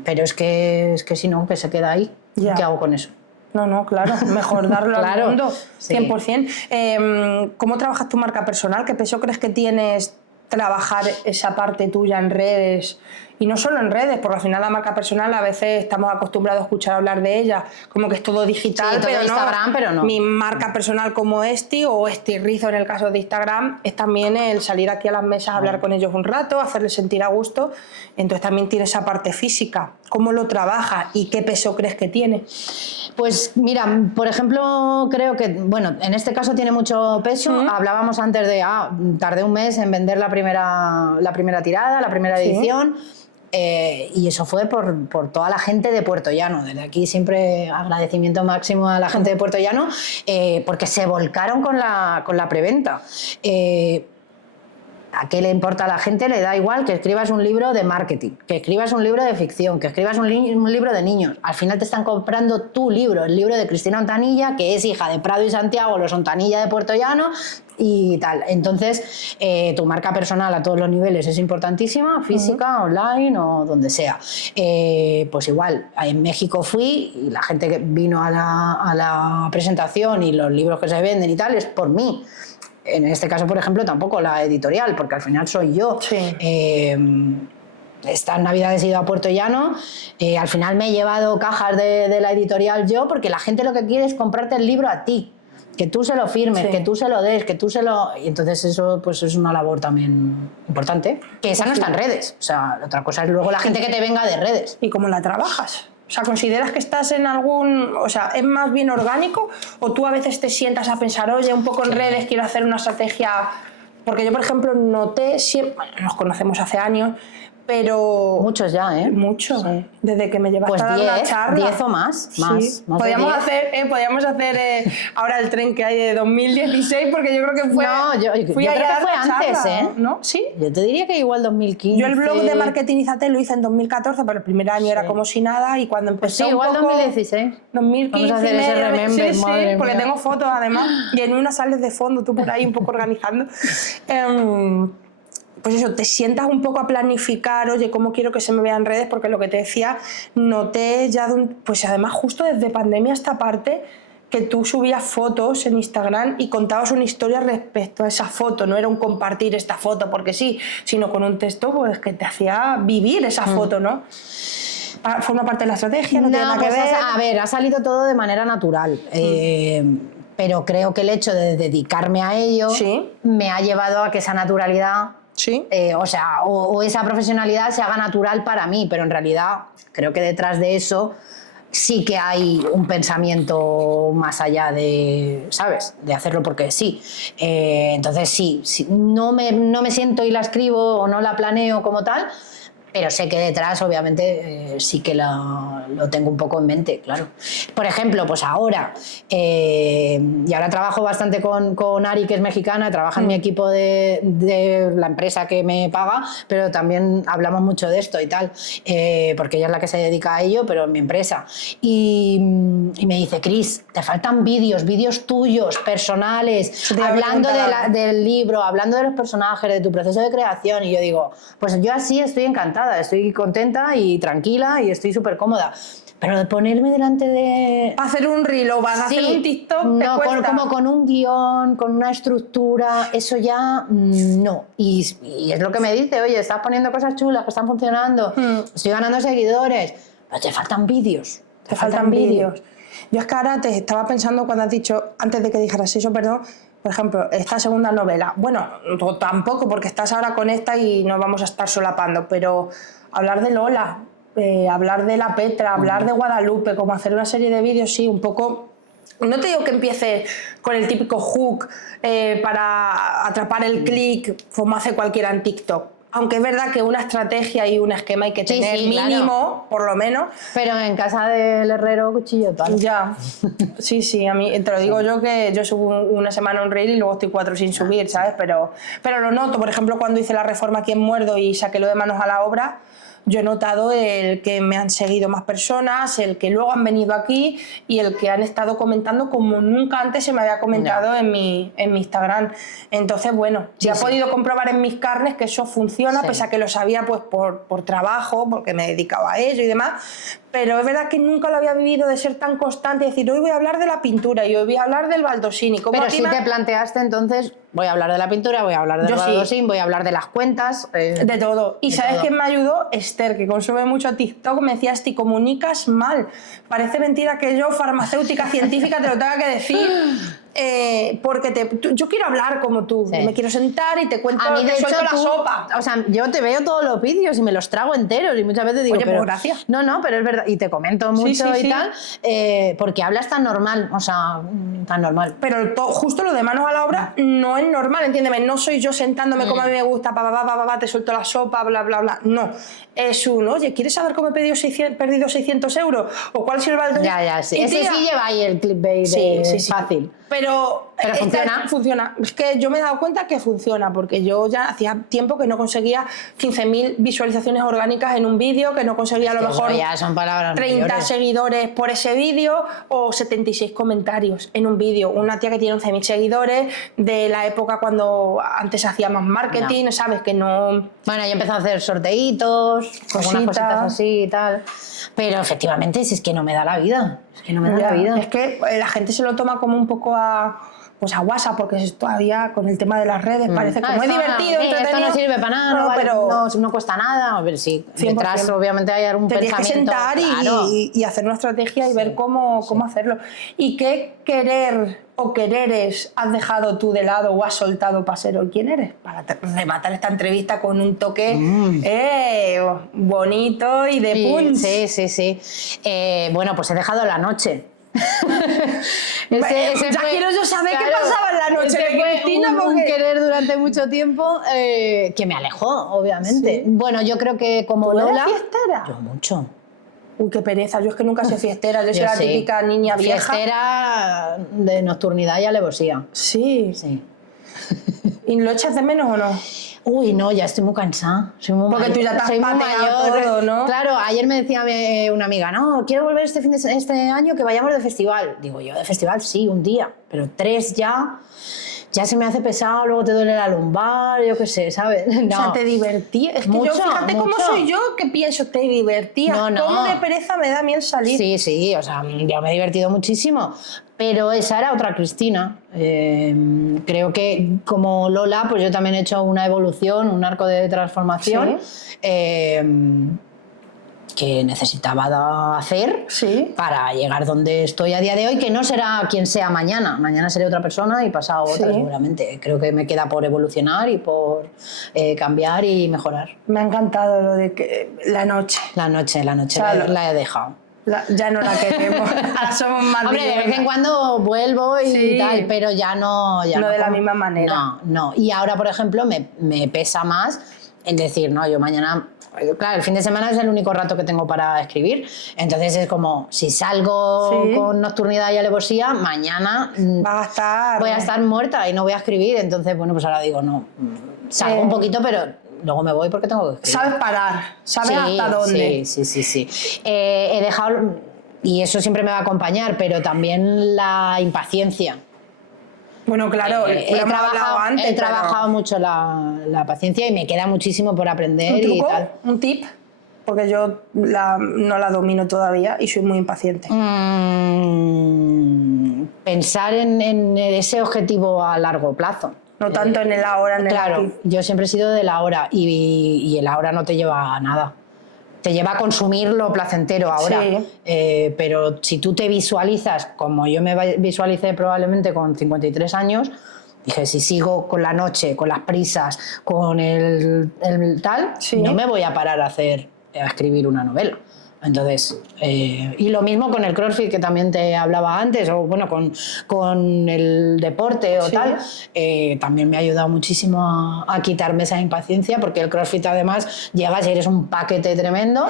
pero es que si no, que se queda ahí, ya. ¿Qué hago con eso? No, claro, mejor darlo claro, al mundo, 100%. Sí. ¿Cómo trabajas tu marca personal? ¿Qué peso crees que tienes trabajar esa parte tuya en redes, y no solo en redes, porque al final la marca personal a veces estamos acostumbrados a escuchar hablar de ella como que es todo digital, sí, todo pero Instagram, pero no. Mi marca personal como Esti o Esti Rizo en el caso de Instagram es también el salir aquí a las mesas a hablar con ellos un rato, hacerles sentir a gusto. Entonces también tiene esa parte física. ¿Cómo lo trabajas y qué peso crees que tiene? Pues mira, por ejemplo, creo que, bueno, en este caso tiene mucho peso. Hablábamos antes de, tardé un mes en vender la primera tirada, la primera edición. Y eso fue por toda la gente de Puerto Llano. Desde aquí siempre agradecimiento máximo a la gente de Puerto Llano, porque se volcaron con la preventa. ¿A qué le importa a la gente? Le da igual que escribas un libro de marketing, que escribas un libro de ficción, que escribas un libro de niños. Al final te están comprando tu libro, el libro de Cristina Ontanilla, que es hija de Prado y Santiago, los Ontanilla de Puerto Llano y tal. Entonces, tu marca personal a todos los niveles es importantísima, física, online o donde sea. Pues igual, en México fui y la gente que vino a la presentación y los libros que se venden y tal es por mí. En este caso, por ejemplo, tampoco la editorial, porque al final soy yo. Sí. Estas navidades he ido a Puerto Llano, al final me he llevado cajas de la editorial yo, porque la gente lo que quiere es comprarte el libro a ti, que tú se lo firmes, que tú se lo des, que tú se lo... Y entonces eso pues es una labor también importante, que esa no está en redes. O sea, otra cosa es luego la gente que te venga de redes. ¿Y cómo la trabajas? O sea, ¿consideras que estás en algún... O sea, ¿es más bien orgánico? ¿O tú a veces te sientas a pensar, oye, un poco en redes, quiero hacer una estrategia...? Porque yo, por ejemplo, noté siempre... Bueno, nos conocemos hace años, pero... Muchos ya, ¿eh? Muchos. Sí. Desde que me llevaste pues a dar la charla. 10 o más. Sí. Podríamos hacer ahora el tren que hay de 2016, porque yo creo que fue... No, yo creo que fue antes, charla, ¿eh? ¿no? ¿Sí? Yo te diría que igual 2015. Yo el blog de Marketingízate lo hice en 2014, pero el primer año era como si nada, y cuando empecé igual un poco... 2016. 2015 Vamos a hacer ese remember, sí, porque tengo fotos además, y en una sales de fondo, tú por ahí un poco organizando. Pues eso, te sientas un poco a planificar, oye, cómo quiero que se me vea en redes, porque lo que te decía, noté ya, pues además justo desde pandemia esta parte, que tú subías fotos en Instagram y contabas una historia respecto a esa foto, no era un compartir esta foto porque sí, sino con un texto pues, que te hacía vivir esa foto, ¿no? ¿Forma parte de la estrategia? ¿No tiene nada que ver? A ver, ha salido todo de manera natural. Pero creo que el hecho de dedicarme a ello me ha llevado a que esa naturalidad... Sí. O esa profesionalidad se haga natural para mí, pero en realidad creo que detrás de eso sí que hay un pensamiento más allá de, ¿sabes?, de hacerlo porque sí. Entonces sí, no me siento y la escribo o no la planeo como tal, pero sé que detrás, obviamente, sí que lo tengo un poco en mente, claro. Por ejemplo, pues ahora, y ahora trabajo bastante con Ari, que es mexicana, trabaja en mi equipo de la empresa que me paga, pero también hablamos mucho de esto y tal, porque ella es la que se dedica a ello, pero en mi empresa. Y me dice, Cris, te faltan vídeos tuyos, personales, hablando del libro, hablando de los personajes, de tu proceso de creación. Y yo digo, pues yo así estoy encantada. Estoy contenta y tranquila y estoy súper cómoda. Pero de ponerme delante de... Hacer un reel o vas a hacer un TikTok, no, como con un guión, con una estructura, eso ya no. Y es lo que me dice, oye, estás poniendo cosas chulas que están funcionando, estoy ganando seguidores, pero te faltan vídeos. Te faltan vídeos. Yo es que ahora te estaba pensando cuando has dicho, antes de que dijeras eso, perdón, por ejemplo, esta segunda novela, bueno, tampoco porque estás ahora con esta y no vamos a estar solapando, pero hablar de Lola, hablar de la Petra, hablar de Guadalupe, como hacer una serie de vídeos, sí, un poco... No te digo que empiece con el típico hook para atrapar el click, como hace cualquiera en TikTok. Aunque es verdad que una estrategia y un esquema hay que tener mínimo, claro, por lo menos. Pero en casa del herrero, cuchillo tal. Ya, sí, a mí te lo digo yo, que yo subo una semana un reel y luego estoy 4 sin subir, ¿sabes? Pero lo noto, por ejemplo, cuando hice la reforma aquí en Muerdo y saqué lo de manos a la obra, yo he notado el que me han seguido más personas, el que luego han venido aquí y el que han estado comentando como nunca antes se me había comentado en mi Instagram. Entonces, bueno, he podido comprobar en mis carnes que eso funciona, pese a que lo sabía pues por trabajo, porque me dedicaba a ello y demás. Pero es verdad que nunca lo había vivido de ser tan constante y decir, hoy voy a hablar de la pintura y hoy voy a hablar del baldosini. Pero sí te planteaste entonces Voy a hablar de la pintura, voy a hablar del Galdosín, voy a hablar de las cuentas. De todo. ¿Y sabes quién me ayudó? Esther, que consume mucho TikTok, me decía, te comunicas mal. Parece mentira que yo, farmacéutica científica, te lo tenga que decir. Porque yo quiero hablar como tú, me quiero sentar y te cuento a mí, de hecho, la sopa. O sea, yo te veo todos los vídeos y me los trago enteros y muchas veces digo, oye, pues gracias. No, pero es verdad, y te comento mucho tal, porque hablas tan normal, o sea, tan normal. Pero justo lo de manos a la obra no es normal, entiéndeme, no soy yo sentándome como a mí me gusta, te suelto la sopa, bla, bla, bla, no. Es oye, ¿quieres saber cómo he perdido 600 euros? ¿O cuál sirve el Ya, sí. Ese sí lleva ahí el clickbait fácil. Pero funciona. Es que yo me he dado cuenta que funciona, porque yo ya hacía tiempo que no conseguía 15.000 visualizaciones orgánicas en un vídeo, que no conseguía a lo mejor ya son palabras 30 mayores. Seguidores por ese vídeo o 76 comentarios en un vídeo. Una tía que tiene 11.000 seguidores de la época cuando antes hacía más marketing, ¿sabes? Que no... Bueno, yo empecé a hacer sorteitos, algunas cositas así y tal. Pero efectivamente, si es que no me da la vida. Es que no me da la vida. Es que la gente se lo toma como un poco a WhatsApp, porque es todavía con el tema de las redes parece como es divertido, entretenido. Esto no sirve para nada, pero no cuesta nada. A ver, sí, 100%. Detrás obviamente hay algún pensamiento. Tienes que sentar y hacer una estrategia y ver cómo hacerlo. ¿Y qué querer o quereres has dejado tú de lado o has soltado para ser hoy quien eres? Para rematar esta entrevista con un toque bonito y de punch. Sí. Bueno, pues he dejado la noche. Quiero yo saber qué pasaba en la noche de Cristina, porque... un querer durante mucho tiempo que me alejó, obviamente. Bueno, yo creo que como Lola... ¿Eres fiestera? Yo mucho. Uy, qué pereza, yo es que nunca soy fiestera, yo soy la típica niña vieja. Fiestera de nocturnidad y alevosía. Sí. ¿Y lo echas de menos o no? Uy, no, ya estoy muy cansada. Porque tú ya te has pateado todo, ¿no? Claro, ayer me decía una amiga, no, quiero volver este año que vayamos de festival. Digo, yo de festival sí, un día, pero 3 ya se me hace pesado, luego te duele la lumbar, yo qué sé, ¿sabes? No. O sea, te divertías. Es que yo, fíjate cómo soy yo, que pienso, te divertías. No. ¿Cómo de pereza me da miel salir? Sí, o sea, yo me he divertido muchísimo. Pero esa era otra Cristina. Creo que como Lola, pues yo también he hecho una evolución, un arco de transformación que necesitaba hacer para llegar donde estoy a día de hoy, que no será quien sea mañana. Mañana seré otra persona y pasado otra seguramente. Creo que me queda por evolucionar y por cambiar y mejorar. Me ha encantado lo de que la noche. La noche la he dejado. Ya no la queremos. Ahora somos más. Hombre, de vez en cuando vuelvo y tal, pero ya no. No de la misma manera. No. Y ahora, por ejemplo, me pesa más el decir, no, yo mañana. Claro, el fin de semana es el único rato que tengo para escribir. Entonces es como, si salgo con nocturnidad y alevosía, mañana voy a estar muerta y no voy a escribir. Entonces, bueno, pues ahora digo, no, salgo un poquito, pero luego me voy porque tengo que escribir. Sabes parar, sabes hasta dónde. Sí. He dejado, y eso siempre me va a acompañar, pero también la impaciencia. Bueno, claro, he trabajado mucho la paciencia y me queda muchísimo por aprender. ¿Un truco? Y tal. ¿Un tip? Porque yo no la domino todavía y soy muy impaciente. Pensar en ese objetivo a largo plazo. No tanto en el ahora, en el Claro, aquí. yo siempre he sido del ahora y el ahora no te lleva a nada. Te lleva a consumir lo placentero ahora. Pero si tú te visualizas, como yo me visualicé probablemente con 53 años, dije, si sigo con la noche, con las prisas, con el tal, no me voy a parar a escribir una novela. Entonces, y lo mismo con el CrossFit que también te hablaba antes, o bueno, con el deporte o tal, también me ha ayudado muchísimo a quitarme esa impaciencia, porque el CrossFit además llegas y eres un paquete tremendo,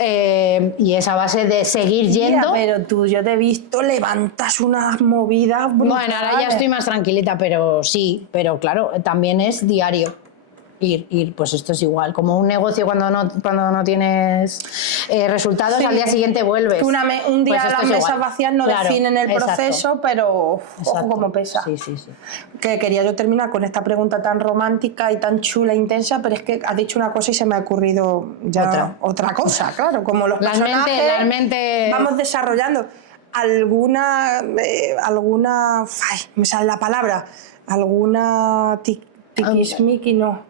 y esa base de seguir yendo. Pero tú, yo te he visto, levantas unas movidas brutales. Bueno, ahora ya estoy más tranquilita, pero sí, pero claro, también es diario. Ir, pues esto es igual, como un negocio cuando no tienes resultados, al día siguiente vuelves. Un día pues las mesas vacías no definen el proceso, pero ojo cómo pesa. Sí. Que quería yo terminar con esta pregunta tan romántica y tan chula e intensa, pero es que has dicho una cosa y se me ha ocurrido ya otra cosa, claro, como los personajes realmente vamos desarrollando. alguna me sale la palabra, ¿Alguna tiquismiqui? No.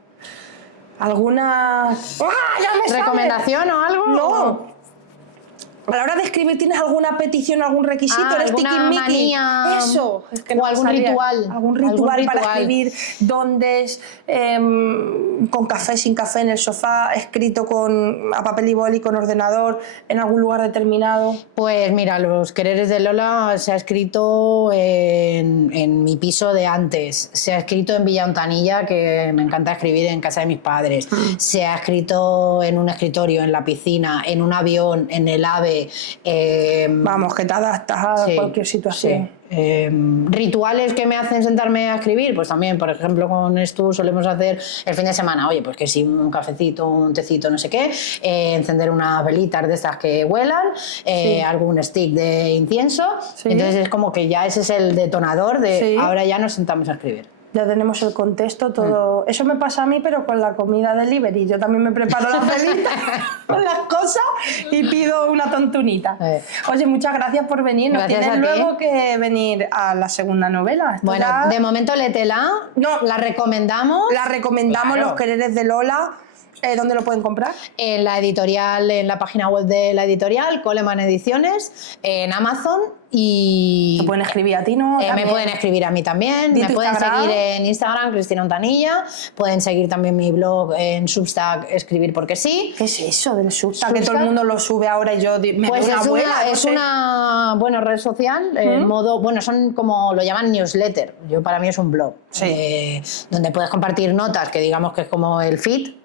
¿Alguna recomendación o algo? No. A la hora de escribir, ¿tienes alguna petición, algún requisito? ¿Eres tiquismiqui? Eso. Es que o algún ritual. Algún ritual para escribir donde con café, sin café, en el sofá, escrito a papel y boli, con ordenador, en algún lugar determinado. Pues mira, Los quereres de Lola se ha escrito en mi piso de antes, se ha escrito en Villa Ontanilla, que me encanta escribir en casa de mis padres, se ha escrito en un escritorio, en la piscina, en un avión, en el AVE. Vamos, que te adaptas a cualquier situación. Sí. Rituales que me hacen sentarme a escribir, pues también, por ejemplo, con Estu solemos hacer el fin de semana, oye, pues que sí, un cafecito, un tecito, no sé qué, encender unas velitas de estas que huelan, algún stick de incienso, entonces es como que ya ese es el detonador de ahora ya nos sentamos a escribir. Ya tenemos el contexto, todo. Eso me pasa a mí, pero con la comida delivery. Yo también me preparo las velitas con las cosas y pido una tontunita. Oye, muchas gracias por venir. Nos tienes luego que venir a la segunda novela. Bueno, ya... de momento léetela. No, la recomendamos. La recomendamos, claro. Los quereres de Lola. ¿Dónde lo pueden comprar? En la editorial, en la página web de la editorial, Coleman Ediciones, en Amazon. Y te pueden escribir a ti, ¿no? Me pueden escribir a mí también. Me pueden seguir en Instagram, Cristina Ontanilla. Pueden seguir también mi blog en Substack, Escribir porque sí. ¿Qué es eso del Substack? Que todo el mundo lo sube ahora y yo me pues es una red social, en modo, son como lo llaman newsletter. Para mí es un blog, donde puedes compartir notas, que digamos que es como el feed,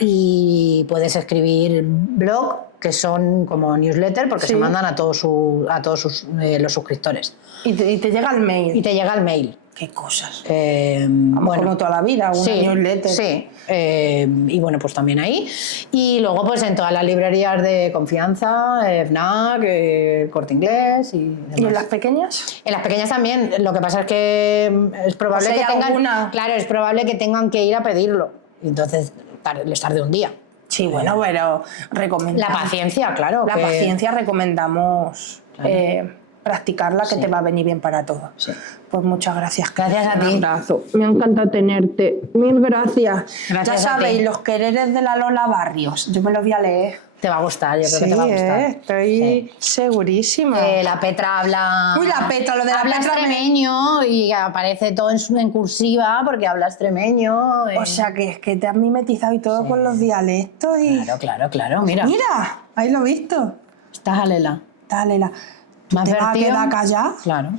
y puedes escribir blog, que son como newsletter, porque se mandan a todos los suscriptores. ¿Y te llega el mail? Y te llega el mail. ¿Qué cosas? Como toda la vida, una newsletter. Sí, y bueno, pues también ahí. Y luego pues en todas las librerías de confianza, FNAC, Corte Inglés y demás. ¿Y en las pequeñas? En las pequeñas también. Lo que pasa es que es probable que tengan... Claro, es probable que tengan que ir a pedirlo. Y entonces les tarde un día. Sí, bueno, pero recomendamos... La paciencia, claro. La paciencia recomendamos practicarla, que te va a venir bien para todo. Sí. Pues muchas gracias. Gracias a ti. Un abrazo. Me encanta tenerte. Mil gracias. Ya sabéis, Los quereres de la Lola Barrios. Yo me los voy a leer. Te va a gustar, yo creo que te va a gustar. Estoy segurísima. La Petra habla... Uy, la Petra, lo de la Petra... Habla extremeño y aparece todo en cursiva porque habla extremeño. O sea, que es que te has mimetizado y todo con los dialectos y... Claro, mira. Mira, ahí lo he visto. Estás alela. ¿Te vas a quedar callada? Claro.